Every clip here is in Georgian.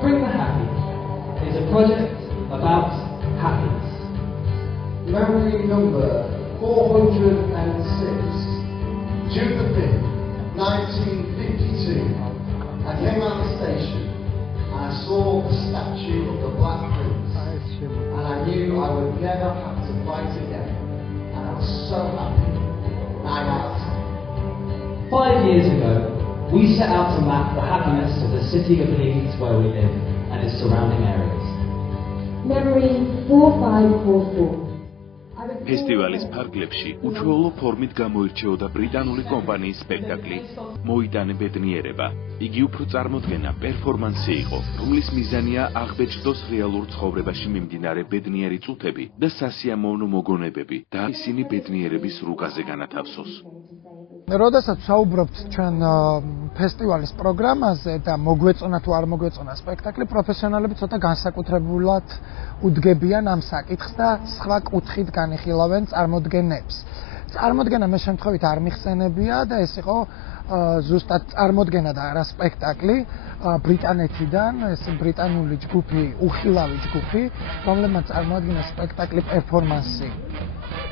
Bring the Happy is a project about happiness. Memory number 406. June the 5th, 1952. I came out of the station and I saw the statue of the Black Prince, and I knew I would never have to fight again, and I was so happy. 9 out of 10. 5 years ago, we set out to map the happiness of the city of Leeds where we live and its surrounding areas. Memory 4544. ფესტივალის ფარგლებში უჩვეულო ფორმით გამოირჩეოდა ბრიტანული კომპანიის სპექტაკლი მოიტანე ბედნიერება. იგი უფრო წარმოდგენა პერფორმანსი იყო, რომლის მიზანია აღბეჭდოს რეალურ ცხოვრებაში მიმდინარე ბედნიერი წუთები და სასიამოვნო მოგონებები და ისინი ბედნიერების რუკაზე განათავსოს. როდესაც საუბრობთ ჩვენ ფესტივალის პროგრამაზე და მოგვეწონა თუ არ მოგვეწონა სპექტაკლი, პროფესიონალები ცოტა განსაკუთრებულად უდგებიან ამ საკითხს და სხვა კუთხით განიხილავენ წარმოდგენებს. წარმოდგენა მე შემთხვევით არ მიხსენებია და ეს იყო ზუსტად წარმოდგენა და არა სპექტაკლი ბრიტანეთიდან, ეს ბრიტანული ჯგუფი, უხილავი ჯგუფი, რომლებმაც წარმოადგინა სპექტაკლი პერფორმანსი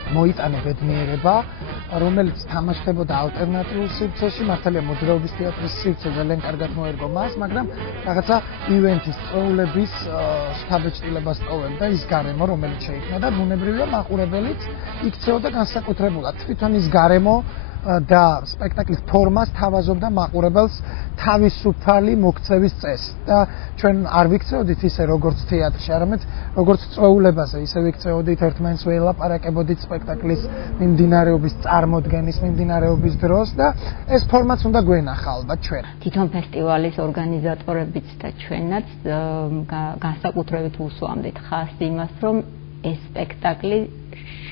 მოიტანე ბედნიერება, რომელიც თამაშდებოდა ალტერნატიულ სივრცეში, მართალია მოძრაობის თეატრის სივრცე ძალიან კარგად მოერგო მას, მაგრამ რაღაცა ივენთის წვეულების შთაბეჭდილებას ტოვებდა ის გარემო, რომელიც შეიქმნა და ბუნებრივია მაყურებელიც იქცეოდა განსაკუთრებულად. თვითონ ის გარემო და სპექტაკლის ფორმას თავაზობდა მაყურებელს თავისუფალი მოქცევის წესს და ჩვენ არ ვიქცეოდით ისე როგორც თეატრში, არამედ როგორც წვეულებაზე, ისე ვიქცეოდით ერთმანეთს ველაპარაკებოდით სპექტაკლის მიმდინარეობის წარმოდგენის მიმდინარეობის დროს და ეს ფორმაც უნდა გვენახა ალბათ ჩვენ. თვითონ ფესტივალის ორგანიზატორებიც და ჩვენაც განსაკუთრებით უსვამდით ხაზს იმას, რომ ეს სპექტაკლი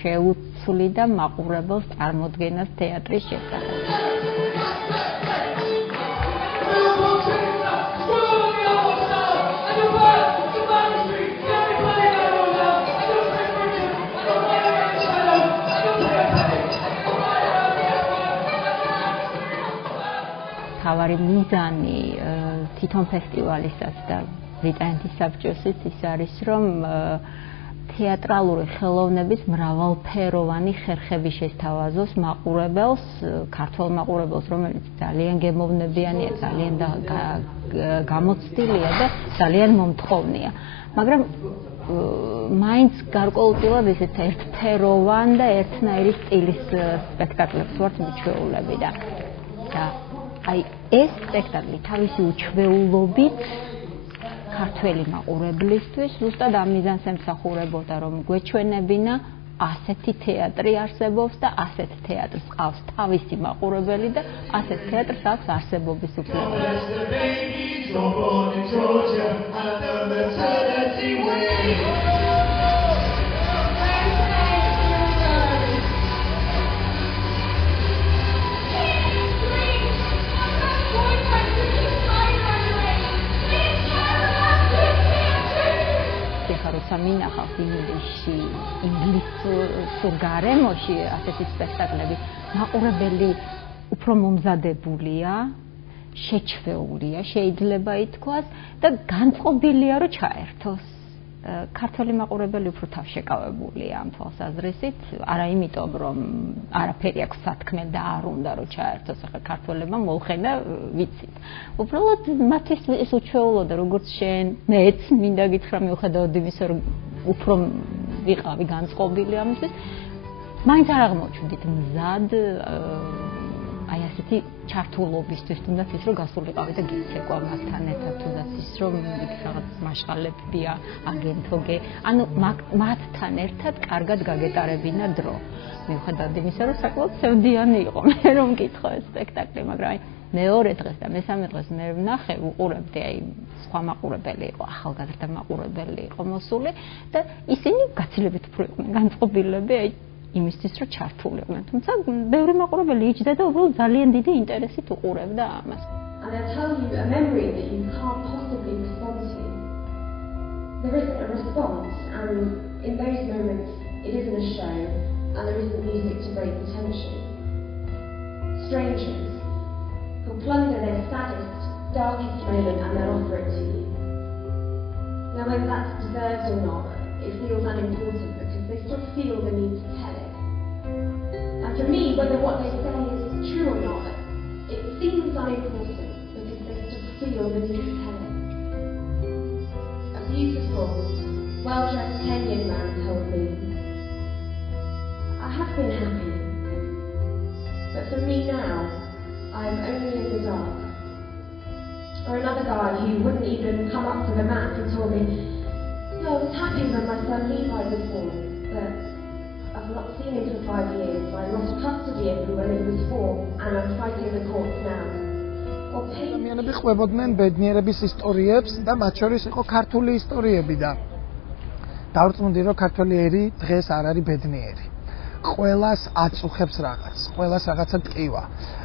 შეუცვლიდა მაყურებელს წარმოდგენას თეატრის შესახებ. თავარი მიზანი თვითონ ფესტივალისაც და ბრიტანეთის საბჭოსიც ის არის, რომ თეატრალური ხელოვნების მრავალფეროვანი ხერხები შესთავაზოს მაყურებელს, ქართველ მაყურებელს, რომელიც ძალიან გემოვნებიანია, ძალიან გამოცდილია და ძალიან მომთხოვნია. მაგრამ მაინც გარკვეულწილად ესეც ერთფეროვან და ერთნაირი სტილის სპექტაკლებს ვართ მიჩვეულები და აი ეს სპექტაკლი თავისი უჩვეულობით ქართველი მაყურებლისთვის ზუსტად ამ მიზანს ემსახურებოდა, რომ გვეჩვენებინა ასეთი თეატრი არსებობს და ასეთ თეატრს ყავს თავისი მაყურებელი და ასეთ თეატრს აქვს არსებობის უფლება. როცა მინახავს ინგლისურ გარემოში ასეთი სპექტაკლები, მაყურებელი უფრო მომზადებულია, შეჩვეულია, შეიძლება ითქვას და განწყობილია, რომ ჩაერთოს. ქართველი მაყურებელი უფრო თავშეკავებულია ამ თვალსაზრისით, არა იმიტომ, რომ არაფერი აქვს სათქმელ და არ უნდა რომ ჩაერთოს, ახლა ქართველებმა მოუხენა ვიცით. უბრალოდ მათთვის ეს უჩვეულოდა, როგორც შენ, მეც მინდა გითხრა მიუხედავად იმისა, რომ უფრო ვიყავი განწყობილი ამისთვის, მაინც არ აღმოჩნდით მზად აი ასეთი ჩართულობისთვის, თუნდაც ის რომ გასულიყავი და გიცეკვა მასთან ერთად, თუნდაც ის რომ რაღაც მაშღალებია, აგენტოგე, ანუ მათთან ერთად კარგად გაგეტარებინა დრო. მიუხედავად იმისა, რომ საკმაოდ სევდიანი იყო მე რომ მკითხო ეს სპექტაკლი, მაგრამ აი მეორე დღეს და მესამე დღეს მე ვნახე, უყურებდი, აი სხვა მაყურებელი იყო, ახალგაზრდა მაყურებელი იყო მოსული და ისინი გაცილებით უფრო იყვნენ განწყობილები, აი იმისთვის რომ ჩართულიყვნენ. თუმცა ბევრი მაყურებელი იჯდა და უბრალოდ ძალიან დიდი ინტერესით უყურებდა ამას. And I tell you a memory that you can't possibly respond to. There isn't a response, and in those moments it isn't a show, and there isn't music to break the tension. Strangers who plunder their saddest, darkest moment and then offer it to you. Now whether that's deserved or not, it feels unimportant because they still feel the need to tell it. And for me, whether what they say is true or not, it seems unimportant because they still feel the need to tell it. A beautiful, well-dressed Kenyan man told me, I have been happy, but for me now, I'm only in the dark. Or another guy who wouldn't even come up to the map and told me, yeah, I was happy when my son Levi was born, but I've not seen him for 5 years. I lost custody of him when he was 4, and I'm fighting the courts now. ადამიანები ყვებოდნენ ბედნიერების ისტორიებს და მათ შორის იყო ქართული ისტორიები და დავრწმუნდი რომ ქართული ერი დღეს არ არის ბედნიერი. ყველას აწუხებს რაღაც, ყველას რაღაცა ტყივა.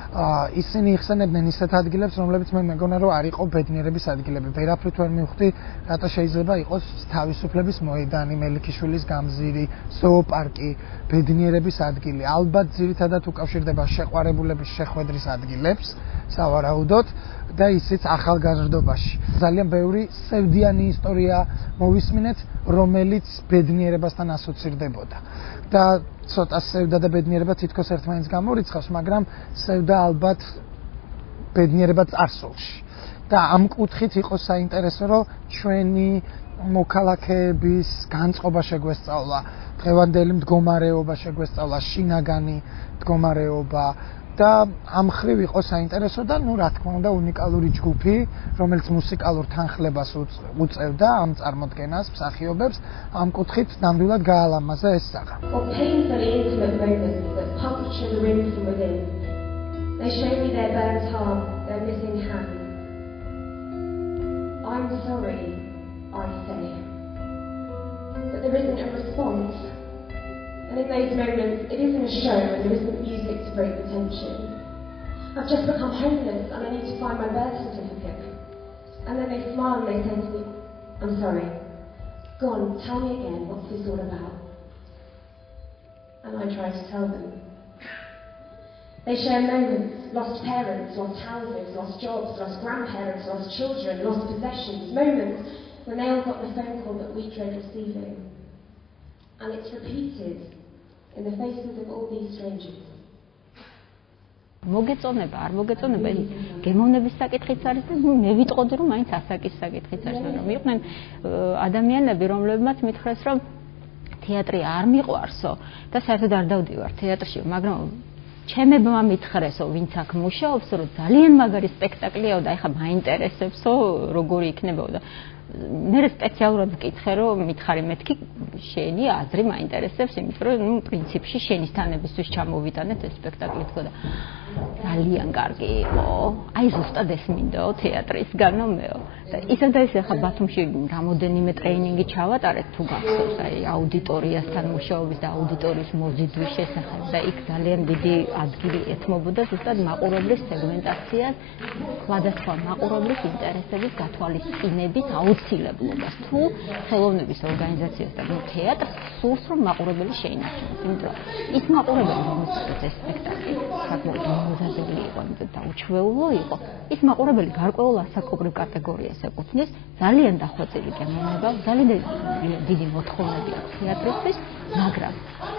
ისინი იხსენებდნენ ისეთ ადგილებს, რომლებიც მე მეგონა რომ არ იყო ბედნიერების ადგილები. ვერაფრით ვერ მივხვდი, რატო შეიძლება იყოს თავისუფლების მოედანი, მელიქიშვილის გამზირი, ზოოპარკი, ბედნიერების ადგილი. ალბათ ძირითადად უკავშირდება შეყვარებულების შეხვედრის ადგილებს, სავარაუდოდ და ისიც ახალგაზრდობაში. ძალიან ბევრი სევდიანი ისტორია მოვისმინეთ, რომელიც ბედნიერებასთან ასოცირდებოდა. და ცოტა სევდა და ბედნიერება თითქოს ერთმანეთს გამორიცხავს, მაგრამ სევდა ალბათ ბედნიერება წარსულში. და ამ კუთხით იყო საინტერესო, რომ ჩვენი მოქალაქეების განწყობა შეგვესწავლა, დღევანდელი მდგომარეობა შეგვესწავლა, შინაგანი მდგომარეობა და ამ ხრივ იყო საინტერესო და ნუ რა თქმა უნდა უნიკალური ჯგუფი, რომელიც მუსიკალურ თანხლებას უწევდა ამ წარმოდგენას, მსახიობებს, ამ კუთხით ნამდვილად გაალამაზა ეს საღა. Or painfully intimate moments that puncture the rim from within. They show me their burnt heart, their missing hand. I'm sorry, I say. But there isn't a response. And in those moments, it isn't a show and there isn't music to break the tension. I've just become homeless and I need to find my birth certificate. And then they smile and they say to me, I'm sorry. Go on, tell me again, what's this all about? And I try to tell them. They share moments, lost parents, lost houses, lost jobs, lost grandparents, lost children, lost possessions, moments when they all got the phone call that we dread receiving. And it's repeated in the faces of all these strangers. მოგეწონება, არ მოგეწონება, გემოვნების საკითხიც არის და მე ვიტყოდი რომ მაინც ასაკის საკითხიც არის, მაგრამ იყვნენ ადამიანები, რომლებმაც მითხრეს რომ თეატრი არ მიყვარსო და საერთოდ არ დავდივარ თეატრში, მაგრამ ჩემებმა მითხრესო, ვინც აქ მუშაობს, რომ ძალიან მაგარი სპექტაკლია და ეხლა მაინტერესებსო, როგორი იქნებოდა და მე სპეციალურად ვკითხე, რომ მითხარი მეთქი შენი აზრი მაინტერესებს, იმიტომ რომ ნუ პრინციპში შენის თანებისთვის ჩამოვიტანეთ ეს სპექტაკლი თქო და ძალიან კარგი იყო. აი ზუსტად ეს მინდო თეატრისგანო მეო. და ისე და ისე ხა ბათუმში რამოდენიმე ტრეინინგი ჩავატარეთ თუ გახსოვს, აი აუდიტორიასთან მუშაობის და აუდიტორიის მოზიდვის შესახებ და იქ ძალიან დიდი ადგილი ეთმობოდა ზუსტად მაყურებლის სეგმენტაციას, სხვადასხვა მაყურებლის ინტერესების გათვალისწინებით აუცილებლობას თუ ხელოვნების ორგანიზაციას და თეატრს სურს რომ მაყურებელი შეინარჩუნოს, იმიტომ რომ ის მაყურებელი რომელსაც ეს სპექტაკლი საკმაოდ მოზადებული იყო და უჩვეულო იყო, ის მაყურებელი გარკვეულ ასაკობრივ კატეგორიას ეკუთვნის, ძალიან დახვეწილი გემოვნება, ძალიან დიდი მოთხოვნები აქვს თეატრისთვის, მაგრამ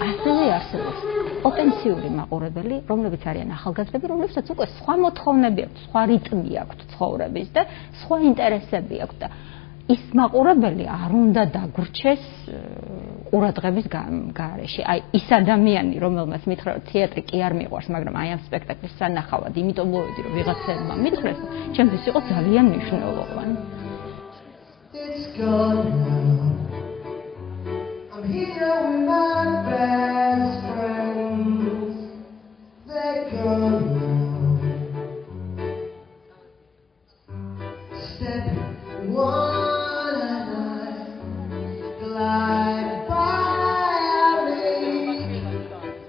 ასევე არსებობს პოტენციური მაყურებელი, რომლებიც არიან ახალგაზრდები, რომლებსაც უკვე სხვა მოთხოვნები აქვთ, სხვა რიტმი აქვთ ცხოვრების და სხვა ინტერესები აქვთ და ის მაყურებელი არ უნდა დაგვრჩეს ყურადღების გარეშე. აი ის ადამიანი, რომელმაც მითხრა რომ თეატრი კი არ მიყვარს, მაგრამ აი ამ სპექტაკლის სანახავად, იმიტომ მოვედი რომ ვიღაცებმა მითხრეს, ჩემთვის იყო ძალიან მნიშვნელოვანი. It's gone now. I'm here with my best friends. They're gone now. Step one and I glide by me.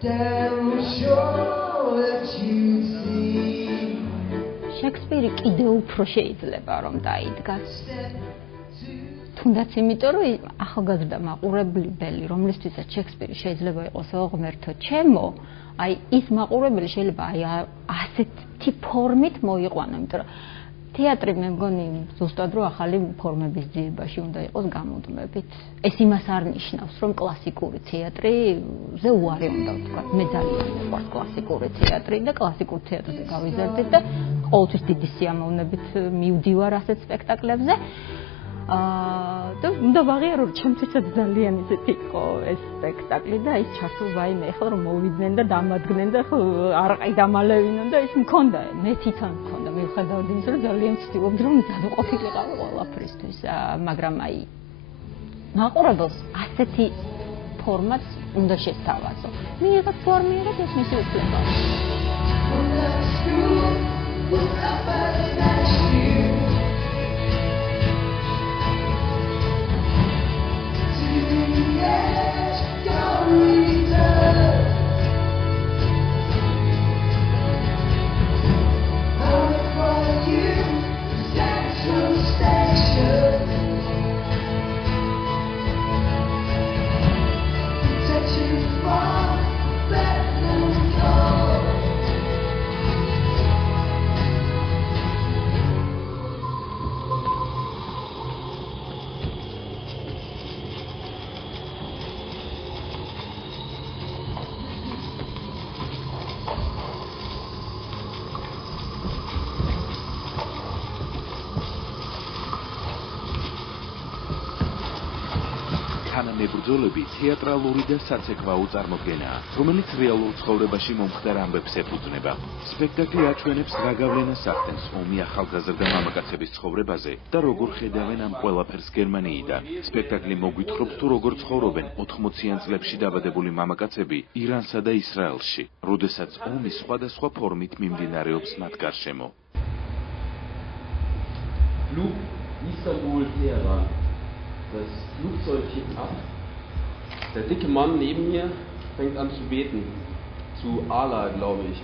Damn sure that you see. შექსპირი კიდევ უფრო შეიძლება რომ დაიდგას. თუნდაც იმიტომ რომ ახალგაზრდა მაყურებელი, რომლისთვისაც შექსპირი შეიძლება იყოს ოღმერთო ჩემო, აი ის მაყურებელი შეიძლება აი ასეთი ფორმით მოიყვანო, იმიტომ რომ თეატრი მე მგონი ზუსტად რომ ახალი ფორმების ძიებაში უნდა იყოს გამოდმებით. ეს იმას არ ნიშნავს, რომ კლასიკური თეატრიზე უარი უნდა ვთქვა. მე ძალიან მიყვარს კლასიკური თეატრი და კლასიკურ თეატრზე გავიზარდეთ და ყოველთვის დიდი სიამოვნებით მივდივარ ასეთ სპექტაკლებზე. და უნდა ვაღიარო რომ ჩემთვისაც ძალიან ისეთი იყო ეს სპექტაკლი და ის ჩართულ ვაიმე ახლა რომ მოვიდნენ და დამადგნენ და არყი დამალევინონ და ის მქონდა მე თვითონ მქონდა მიუხედავად იმისა რომ ძალიან ვცდილობდი რომ გადაყოფილიყავი ყველაფრისთვის მაგრამ აი მაყურებელს ასეთი ფორმაც უნდა შესთავაზო მიიღოთ თუ არ მიიღოთ ეს მისი უფლებაა მებრძოლები თეატრალური და საცეკვაო წარმოდგენაა, რომელიც რეალურ ცხოვრებაში მომხდარ ამბებს ეფუძნება. სპექტაკლი აჩვენებს რა გავლენას ახდენს ომი ახალგაზრდა მამაკაცების ცხოვრებაზე და როგორ ხედავენ ამ ყველაფერს გერმანიიდან. სპექტაკლი მოგვითხრობს თუ როგორ ცხოვრობენ 80-იან წლებში დაბადებული მამაკაცები ირანსა და ისრაელში, როდესაც ომი სხვადასხვა ფორმით მიმდინარეობს მათ გარშემო. Flug Istanbul-Teheran. Das Flugzeug hebt ab. Der dicke Mann neben mir fängt an zu beten. Zu Allah, glaube ich.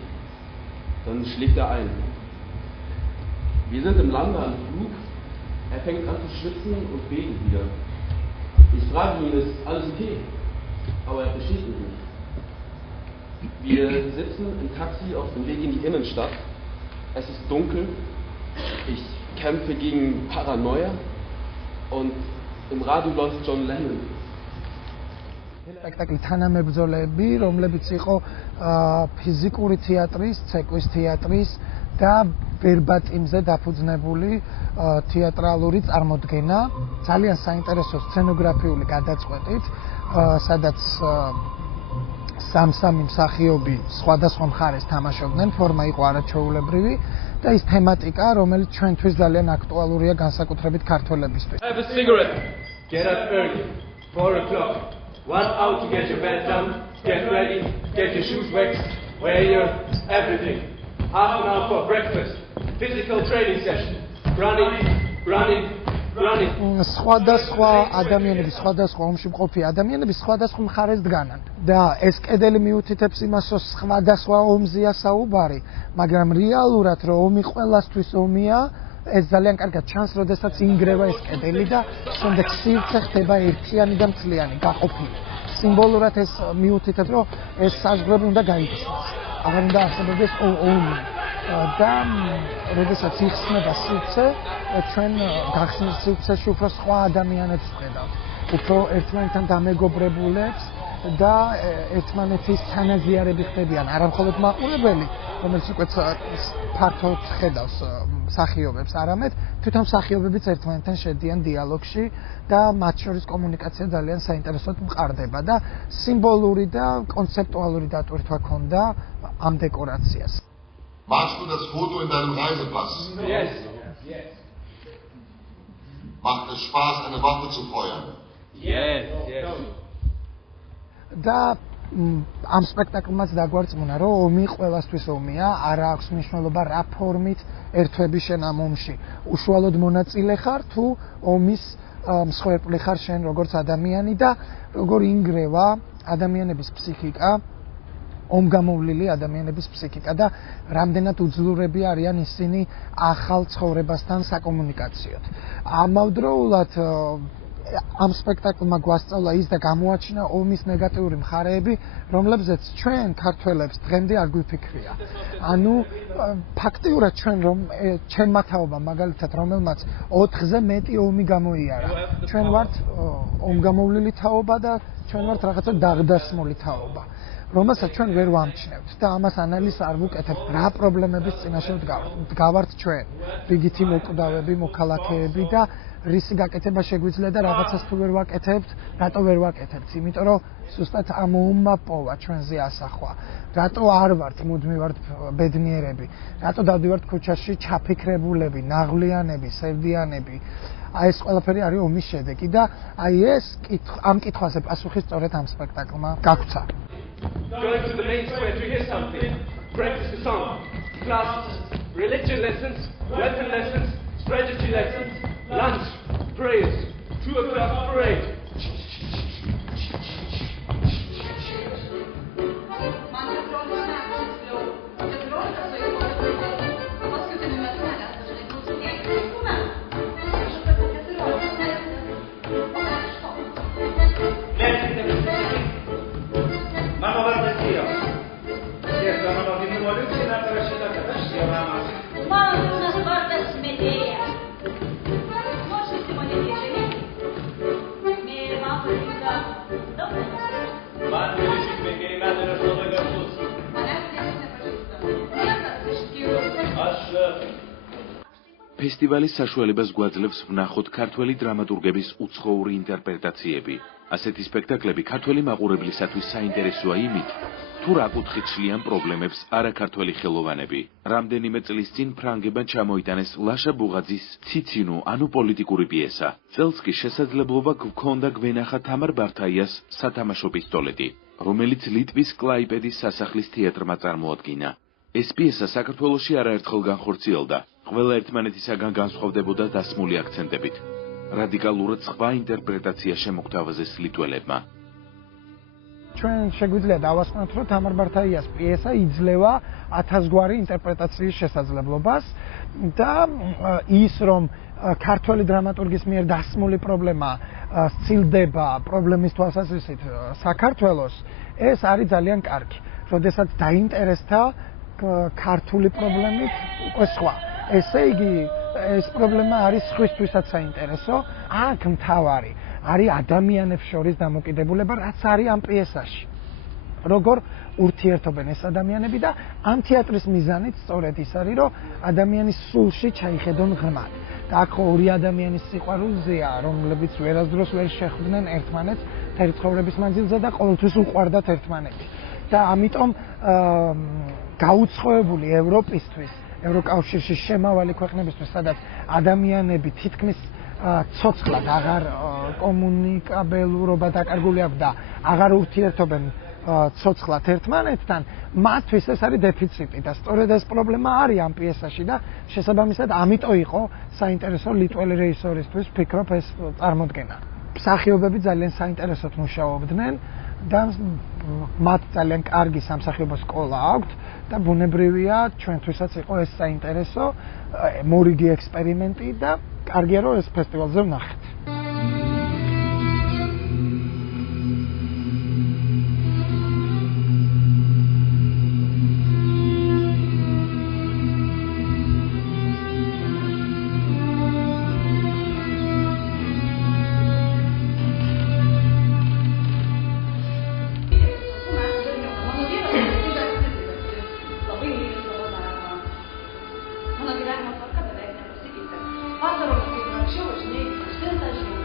Dann schläft er ein. Wir sind im Lande am Flug. Er fängt an zu schwitzen und betet wieder. Ich frage ihn, ist alles okay? Aber er versteht mich nicht. Wir sitzen im Taxi auf dem Weg in die Innenstadt. Es ist dunkel. Ich kämpfe gegen Paranoia. Und im Radio läuft John Lennon. სპექტაკლი თანამებრძოლები, რომლებიც იყო ფიზიკური თეატრის, ცეკვის თეატრის და ვერბატიმზე დაფუძნებული თეატრალური წარმოდგენა, ძალიან საინტერესო სცენოგრაფიული გადაწყვეტით, სადაც სამ-სამი მსახიობი სხვადასხვა მხარეს თამაშობდნენ, ფორმა იყო არაჩვეულებრივი და ის თემატიკა, რომელიც ჩვენთვის ძალიან აქტუალურია განსაკუთრებით ქართველებისთვის. Have a cigarette. Get up early. 4 o'clock. 1 hour to get your bed done. Get ready. Get your shoes waxed. Wear your everything. Half an hour for breakfast. Physical training session. Running. სხვადასხვა ადამიანები, სხვადასხვა ომში მყოფი ადამიანები სხვადასხვა მხარეს დგანან და ეს კედელი მიუთითებს იმას, რომ სხვადასხვა ომზეა საუბარი, მაგრამ რეალურად რომ ომი ყველასთვის ომია, ეს ძალიან კარგად ჩანს, როდესაც ინგრევა ეს კედელი და შემდეგ სივრცე ხდება ერთიანი და მთლიანი, გაყოფილი. სიმბოლურად ეს მიუთითებს, რომ ეს საზღვრები უნდა გაიხსნას. აღარ უნდა არსებობდეს ომი. და როდესაც იხსნება სივრცე, ჩვენ გახსნის სივრცეში უფრო სხვა ადამიანებს ვხედავთ. უფრო ერთმანეთთან დამეგობრებულებს და ერთმანეთის თანაზიარები ხდებიან, არა მხოლოდ მაყურებელი, რომელიც უკვე ფართოდ ხედავს მსახიობებს, არამედ თვითონ მსახიობებიც ერთმანეთთან შედიან დიალოგში და მათ შორის კომუნიკაცია ძალიან საინტერესოდ მყარდება და სიმბოლური და კონცეპტუალური დატვირთვა ჰქონდა ამ დეკორაციას. Machst du das Foto in deinem Reisepass? Yes. Macht es Spaß, eine Waffe zu feuern? Yes. და ამ სპექტაკლმაც დაგვარწმუნა, რომ ომი ყველასთვის ომია, არ აქვს მნიშვნელობა რა ფორმით ერთვები შენ ამ ომში. უშუალოდ მონაწილე ხარ თუ ომის მსხვერპლი ხარ შენ როგორც ადამიანი და როგორ ინგრევა ადამიანების ფსიქიკა, ომგამოვლილი ადამიანების ფსიქიკა და რამდენად უძლურები არიან ისინი ახალ ცხოვრებასთან საკომუნიკაციოდ. ამავდროულად ამ სპექტაკლმა გვასწავლა ის და გამოაჩინა ომის ნეგატიური მხარეები, რომლებზეც ჩვენ ქართველებს დღემდე არ გვიფიქრია. ანუ ფაქტიურად ჩვენ რომ ჩემმა თაობამ მაგალითად რომელმაც 4-ზე მეტი ომი გამოიარა. ჩვენ ვართ ომგამოვლილი თაობა და ჩვენ ვართ რაღაცა დაღდასმული თაობა. რომელსაც ჩვენ ვერ ვამჩნევთ და ამას ანალიზს არ ვუკეთებთ რა პრობლემების წინაშე ვდგავართ ჩვენ რიგითი მოკვდავები მოქალაქეები და რისი გაკეთება შეგვიძლია და რაღაცას თუ ვერ ვაკეთებთ რატო ვერ ვაკეთებთ იმიტომ რომ ზუსტად ამ ომმა პოვა ჩვენზე ასახვა რატო არ ვართ მუდმივად ბედნიერები რატო დავდივართ ქუჩაში ჩაფიქრებულები ნაღვლიანები სევდიანები აი ეს ყველაფერი არის ომის შედეგი და აი ეს ამ კითხვაზე პასუხი სწორედ ამ სპექტაკლმა გაგვცა Going to the main square to hear something. Practice the song. Classes, religion lessons, weapon lessons, strategy lessons, lunch, prayers, 2 o'clock parade. ფესტივალის საშუალებას გვაძლევს ვნახოთ ქართველი დრამატურგების უცხოური ინტერპრეტაციები. ასეთი სპექტაკლები ქართველი მაყურებლისათვის საინტერესოა იმით, თუ რა კუთხით შლიან პრობლემებს არაქართველი ხელოვანები. რამდენიმე წლის წინ ფრანგებმა ჩამოიტანეს ლაშა ბუღაძის ციცინუ ანუ პოლიტიკური პიესა. წელს კი შესაძლებლობა გვქონდა გვენახა თამარ ბართაიას სათამაშო პისტოლეტი, რომელიც ლიტვის კლაიპედის სასახლის თეატრმა წარმოადგინა. ეს პიესა საქართველოში არაერთხელ განხორციელდა. ყველა ერთმანეთისაგან განსხვავდებოდა დასმული აქცენტებით. რადიკალურად სხვა ინტერპრეტაცია შემოგთავაზეს ლიტველებმა. ჩვენ შეგვიძლია დავასკვნოთ, რომ თამარ ბართაიას პიესა იძლევა 1000 გვარი ინტერპრეტაციის შესაძლებლობას და ის რომ ქართველი დრამატურგის მიერ დასმული პრობლემა სცილდება პრობლემის თვალსაზრისით საქართველოს, ეს არის ძალიან კარგი. როდესაც დაინტერესდა ქართული პრობლემით უკვე სხვა. ესე იგი, ეს პრობლემა არის სხვისთვისაც საინტერესო. აქ მთავარი არის ადამიანებს შორის დამოკიდებულება, რაც არის ამ პიესაში. როგორ ურთიერთობენ ეს ადამიანები და ამ თეატრის მიზანიც სწორედ ის არის, რომ ადამიანის სულში ჩაიხედონ ღრმად. და აქ ორი ადამიანის სიყვარულზეა, რომლებიც ვერასდროს ვერ შეხვდნენ ერთმანეთს მთელი ცხოვრების მანძილზე და ყოველთვის უყვარდათ ერთმანეთი. და ამიტომ გაუცხოებული ევროპისთვის ევროკავშირში შემავალი ქვეყნებისთვის, სადაც ადამიანები თითქმის ცოცხლად აღარ კომუნიკაბელურობა დაკარგული აქვს და აღარ ურთიერთობენ ცოცხლად ერთმანეთთან, მათთვის ეს არის დეფიციტი და სწორედ ეს პრობლემა არის ამ პიესაში და შესაბამისად ამიტომ იყო საინტერესო ლიტველი რეჟისორისთვის ვფიქრობ ეს წარმოდგენა. მსახიობები ძალიან საინტერესოდ მუშაობდნენ და მათ ძალიან კარგი სამსახიობო სკოლა აქვთ და ბუნებრივია ჩვენთვისაც იყო ეს საინტერესო მორიგი ექსპერიმენტი და კარგია რომ ეს ფესტივალზე ვნახეთ. Quando non si conosceva, ci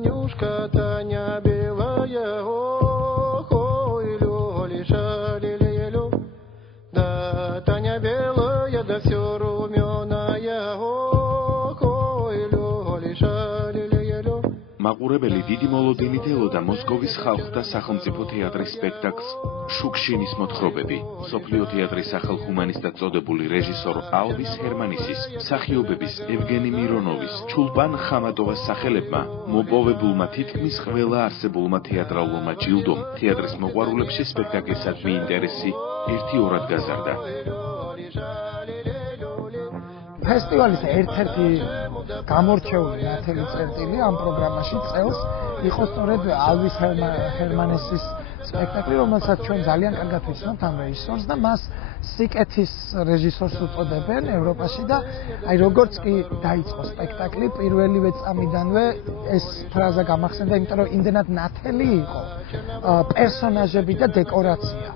Танюшка, Таня белая, ой, люли, шалили-лю. Да, Таня белая, да все румяная, ой, люли, шалили-лю. მაყურებელი დიდი მოლოდინით ელოდა მოსკოვის ხალხთა სახელმწიფო თეატრის სპექტაკლს შუქშინის მოთხრობები. მსოფლიო თეატრის სახელხუმანისტად წოდებული რეჟისორ ალვის ჰერმანისის, მსახიობების ევგენი მირონოვის, ჩულპან ხამატოვას სახელებმა მოპოვებულმა თითქმის ყველა არსებულმა თეატრალურმა ჯილდომ თეატრის მოყვარულებში სპექტაკლისადმი ინტერესი ერთიორად გაზარდა. ფესტივალის ერთ-ერთი გამორჩეული ნათელი წერტილი ამ პროგრამაში წელს იყო სწორედ ალვის ჰერმანესის სპექტაკლი, რომელსაც ჩვენ ძალიან კარგად ვიცნობთ ამ რეჟისორს და მას სიკეთის რეჟისორს უწოდებენ ევროპაში და აი როგორც კი დაიწყო სპექტაკლი, პირველივე წამიდანვე ეს ფრაზა გამახსენდა, იმიტომ რომ იმდენად ნათელი იყო პერსონაჟები და დეკორაცია.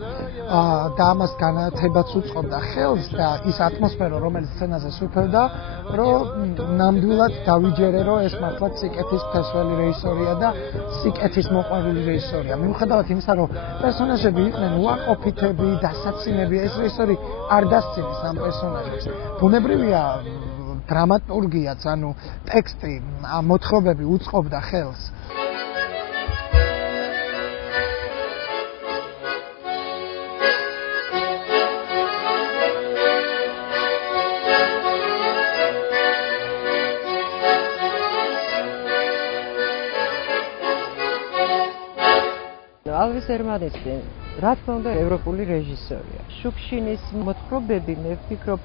და ამას განათებაც უწყობდა ხელს და ის ატმოსფერო, რომელიც სცენაზე სუფევდა, რომ ნამდვილად დავიჯერე, რომ ეს მართლაც სიკეთის ფესველი რეჟისორია და სიკეთის მოყვარული რეჟისორია. მიუხედავად იმისა, რომ პერსონაჟები იყვნენ უარყოფითები, დასაცინები, ეს რეჟისორი არ დასცინის ამ პერსონაჟებს. ბუნებრივია დრამატურგიაც, ანუ ტექსტი, მოთხრობები უწყობდა ხელს. ალვის ჰერმანესი, რა თქმა უნდა, ევროპული რეჟისორია. შუქშინის მოთხრობები, მე ვფიქრობ,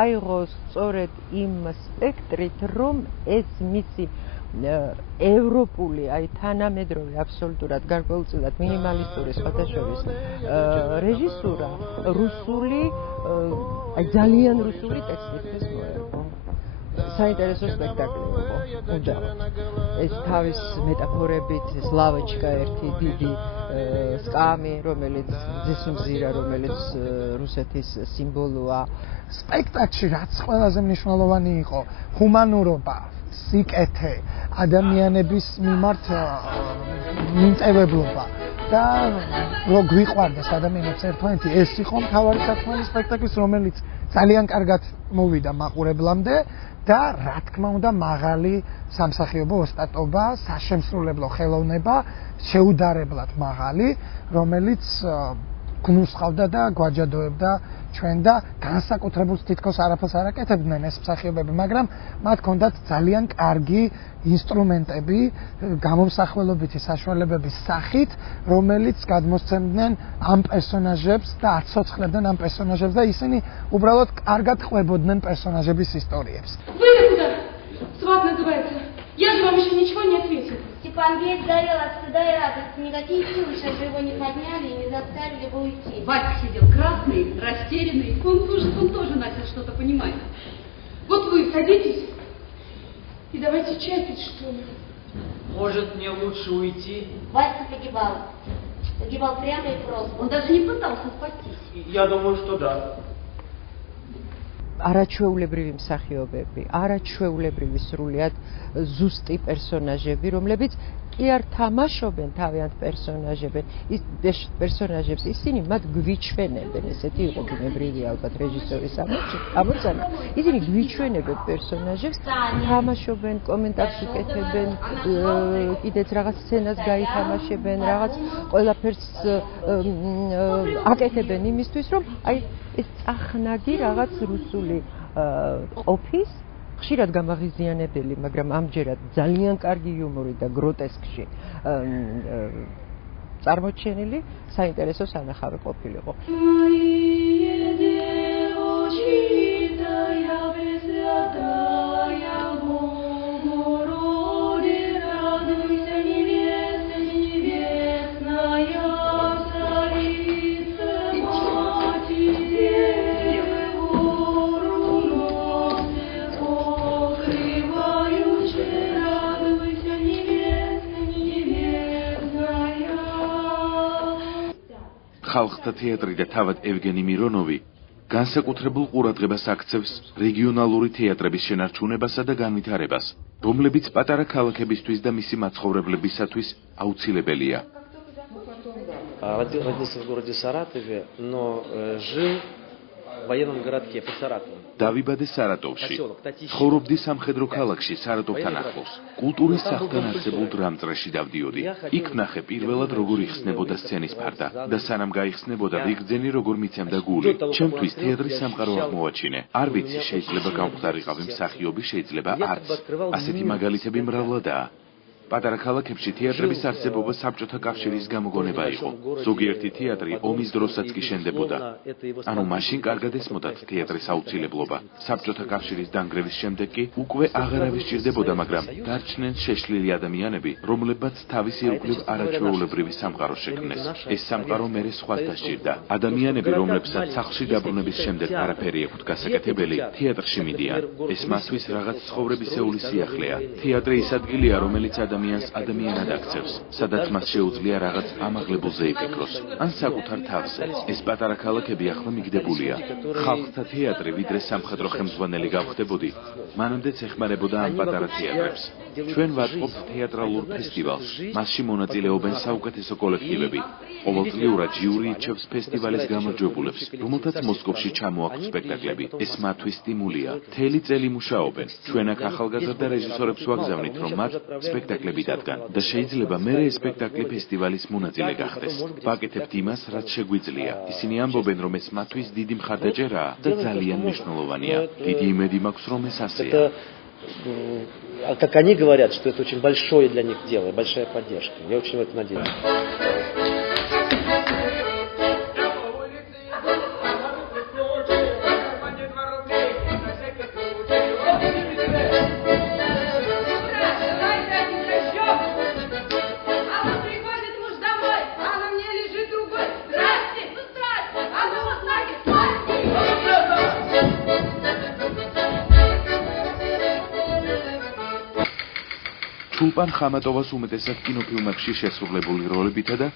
აიღო სწორედ იმ სპექტრით, რომ ეს მისი ევროპული, აი თანამედროვე აბსოლუტურად გარკვეულწილად მინიმალისტური სხვათაშორის რეჟისურა რუსული, აი ძალიან რუსული ტექსტისთვის მოერგო. საინტერესო სპექტაკლი იყო, უჯალოდ. ეს თავის მეტაფორებით, ეს ლავაჩკა ერთი დიდი სკამი, რომელიც ძესუმზირა, რომელიც რუსეთის სიმბოლოა. სპექტაკლში რაც ყველაზე მნიშვნელოვანი იყო, ჰუმანურობა, სიკეთე, ადამიანების მიმართ მიმტევებლობა და რო გვიყვარდეს ადამიანებს ერთმანეთი, ეს იყო მთავარი სათქმელი სპექტაკლის, რომელიც ძალიან კარგად მოვიდა მაყურებლამდე და რა თქმა უნდა მაღალი სამსახიობო ოსტატობა, საშემსრულებლო ხელოვნება, შეუდარებლად მაღალი, რომელიც გნუსხავდა და გვაჯადოებდა ჩვენ და განსაკუთრებულს თითქოს არაფერს არ აკეთებდნენ ეს მსახიობები, მაგრამ მათ ჰქონდათ ძალიან კარგი ინსტრუმენტები, გამომსახველობითი საშუალებების სახით, რომელიც გადმოსცემდნენ ამ პერსონაჟებს და აცოცხლებდნენ ამ პერსონაჟებს და ისინი უბრალოდ каргат ყვებოდნენ пέρсонажების ისტორიებს. Вы куда? Сват называется. Я же вам еще ничего не ответил. Степан весь горел от стыда и радости. Никакие силы сейчас его не подняли и не заставили бы уйти. Вадька сидел красный, растерянный. Он тоже начал что-то понимать. Вот вы садитесь и давайте чай пить, что ли. Может, мне лучше уйти? Вадька погибал. Погибал прямо и просто. Он даже не пытался спастись. Я думаю, что да. არაჩვეულებრივი მსახიობები, არაჩვეულებრივი სრულიად ზუსტი პერსონაჟები, რომლებიც კი არ თამაშობენ თავიანთ პერსონაჟებს, ისინი მათ გვიჩვენებენ, ესეთი იყო ბუნებრივია ალბათ რეჟისორის ამოცანა. ისინი გვიჩვენებენ პერსონაჟებს, თამაშობენ, კომენტარს უკეთებენ, კიდეც რაღაც სცენას გაითამაშებენ, რაღაც ყველაფერს აკეთებენ იმისთვის, რომ აი ეს წახნაგი რაღაც რუსული ყოფის ხშირად გამაღიზიანებელი, მაგრამ ამჯერად ძალიან კარგი იუმორი და გროტესკში წარმოჩენილი საინტერესო სანახავი ყოფილიყო. ხალხთა თეატრი და თავად ევგენი მირონოვი განსაკუთრებულ ყურადღებას აქცევს რეგიონალური თეატრების შენარჩუნებასა და განვითარებას. რომლებიც პატარა ქალაქებისთვის და მისი მაცხოვრებლებისათვის აუცილებელია. Родился в городе Саратове, но жил в военном городке под Саратовом. დავიბადე სარატოვში. ცხოვრობდი სამხედრო ქალაქში სარატოვთან ახლოს. კულტურის სახლთან არსებულ დრამწრეში დავდიოდი. იქ ვნახე პირველად როგორ იხსნებოდა სცენის ფარდა და სანამ გაიხსნებოდა ვიგრძენი როგორ მიცემდა გული. ჩემთვის თეატრის სამყარო აღმოაჩინე. არ ვიცი, შეიძლება გამხდარიყავი მსახიობი, შეიძლება არც. ასეთი მაგალითები მრავლადაა. პატარა ქალაქებში თეატრების არსებობა საბჭოთა კავშირის გამოგონება იყო. ზოგიერთი თეატრი ომის დროსაც კი შენდებოდა. ანუ მაშინ კარგად ესმოდათ თეატრის აუცილებლობა. საბჭოთა კავშირის დანგრევის შემდეგ კი უკვე აღარავის ჭირდებოდა, მაგრამ დარჩნენ შეშლილი ადამიანები, რომლებმაც თავის ირგვლივ არაჩვეულებრივი სამყარო შექმნეს. ეს სამყარო მერე სხვას დასჭირდა. ადამიანები, რომლებსაც სახლში დაბრუნების შემდეგ არაფერი ექვთ გასაკეთებელი, თეატრში მიდიან. ეს მათთვის რაღაც ცხოვრებისეული სიახლეა. თეატრი ის ადგილია, რომელიც ადამიანს ადამიანად აქცევს, სადაც მას შეუძლია რაღაც ამაღლებულზე იფიქროს, ან საკუთარ თავზე. ეს პატარა ქალაქები ახლა მიგდებულია. ხალხთა თეატრი, ვიდრე სამხედრო ხელმძღვანელი გავხდებოდი, მანამდეც ეხმარებოდა ამ პატარა თეატრებს. ჩვენ ვაწყობთ თეატრალურ ფესტივალს. მასში მონაწილეობენ საუკეთესო კოლექტივები. ყოველწლიურად ჟიური ირჩევს ფესტივალის გამარჯვებულებს, რომელთაც მოსკოვში ჩამოაქვთ სპექტაკლები. ეს მათთვის სტიმულია. მთელი წელი მუშაობენ. ჩვენ აქ ახალგაზრდა რეჟისორებს ვაგზავნით, რომ მათ სპექტაკლები დადგან და შეიძლება მერე ეს სპექტაკლი ფესტივალის მონაწილე გახდეს. ვაკეთებთ имас, რაც შეგვიძლია. ისინი ამბობენ, რომ ეს მათთვის დიდი მხარდაჭერაა და ძალიან მნიშვნელოვანია. დიდი იმედი მაქვს, რომ ეს ასეა. Как они говорят, что это очень большое для них дело, большая поддержка. Я очень в это надеюсь. ჩულპან ხამატოვას უმეტესად კინოფილმებში შესრულებული როლებითა და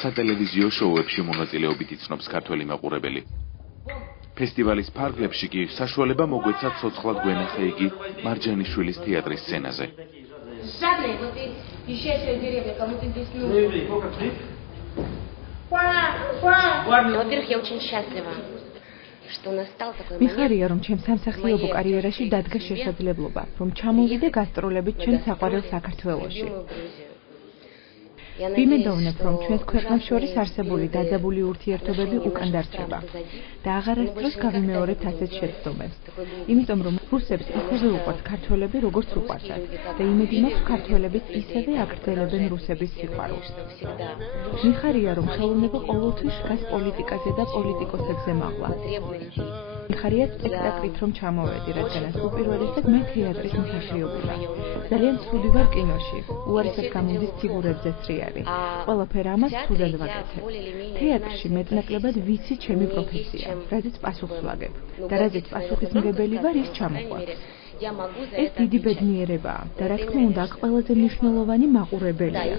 სატელევიზიო შოუებში მონაწილეობით იცნობს ქართველი მაყურებელი. ფესტივალის ფარგლებში კი საშუალება მოგვეცათ ცოცხლად გვენახე იგი მარჯანიშვილის თეატრის სცენაზე. Во-первых, я очень счастлива. მიხარია, რომ ჩემ სამსახიობო კარიერაში დადგა შესაძლებლობა, რომ ჩამოვიდე გასტროლებით ჩვენ საყვარელ საქართველოში. ვიმედოვნებ, რომ ჩვენს ქვეყნებს შორის არსებული დაძაბული ურთიერთობები უკან დარჩება და აღარასდროს გავიმეორებთ ასეთ შეცდომებს. იმიტომ რომ რუსებს ისევე უყვართ ქართველები, როგორც უყვარდათ და იმედი მაქვს ქართველებიც ისევე აგრძელებენ რუსების სიყვარულს. მიხარია, რომ ხელოვნება ყოველთვის დგას პოლიტიკაზე და პოლიტიკოსებზე მაღლა. მიხარია სპექტაკლით რომ ჩამოვედი, რადგანაც უპირველესად მე თეატრის მსახიობია. ძალიან ცუდი ვარ კინოში, უარესად გამომდის ფიგურებზე სრიალი. ყველაფერ ამას ცუდად ვაკეთებ. თეატრში მეტნაკლებად ვიცი ჩემი პროფესია, რაზეც პასუხს ვაგებ და რაზეც პასუხისმგებელი ვარ, ის ჩამოყვანს. ეს დიდი ბედნიერებაა და რა თქმა უნდა, აქ ყველაზე მნიშვნელოვანი მაყურებელია.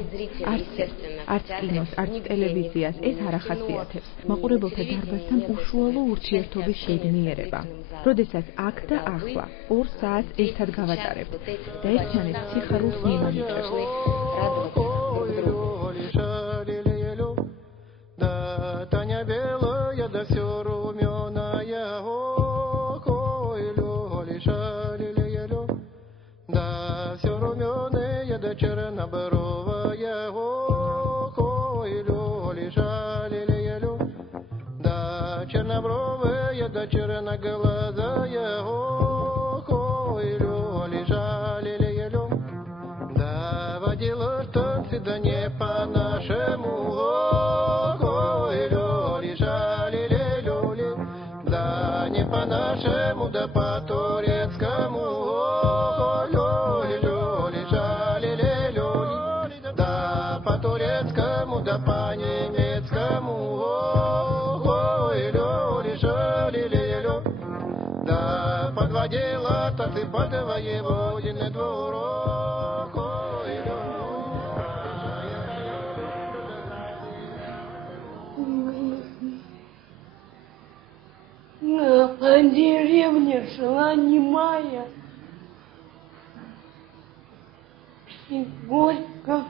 არც კინოს, არც ტელევიზიას ეს არ ახასიათებს. მაყურებელთა დარბაზთან უშუალო ურთიერთობის ბედნიერება. როდესაც აქ და ახლა 2 საათს ერთად გავატარებთ და ერთმანეთს სიხარულს მივანიჭებთ. Деревня жила немая. и горько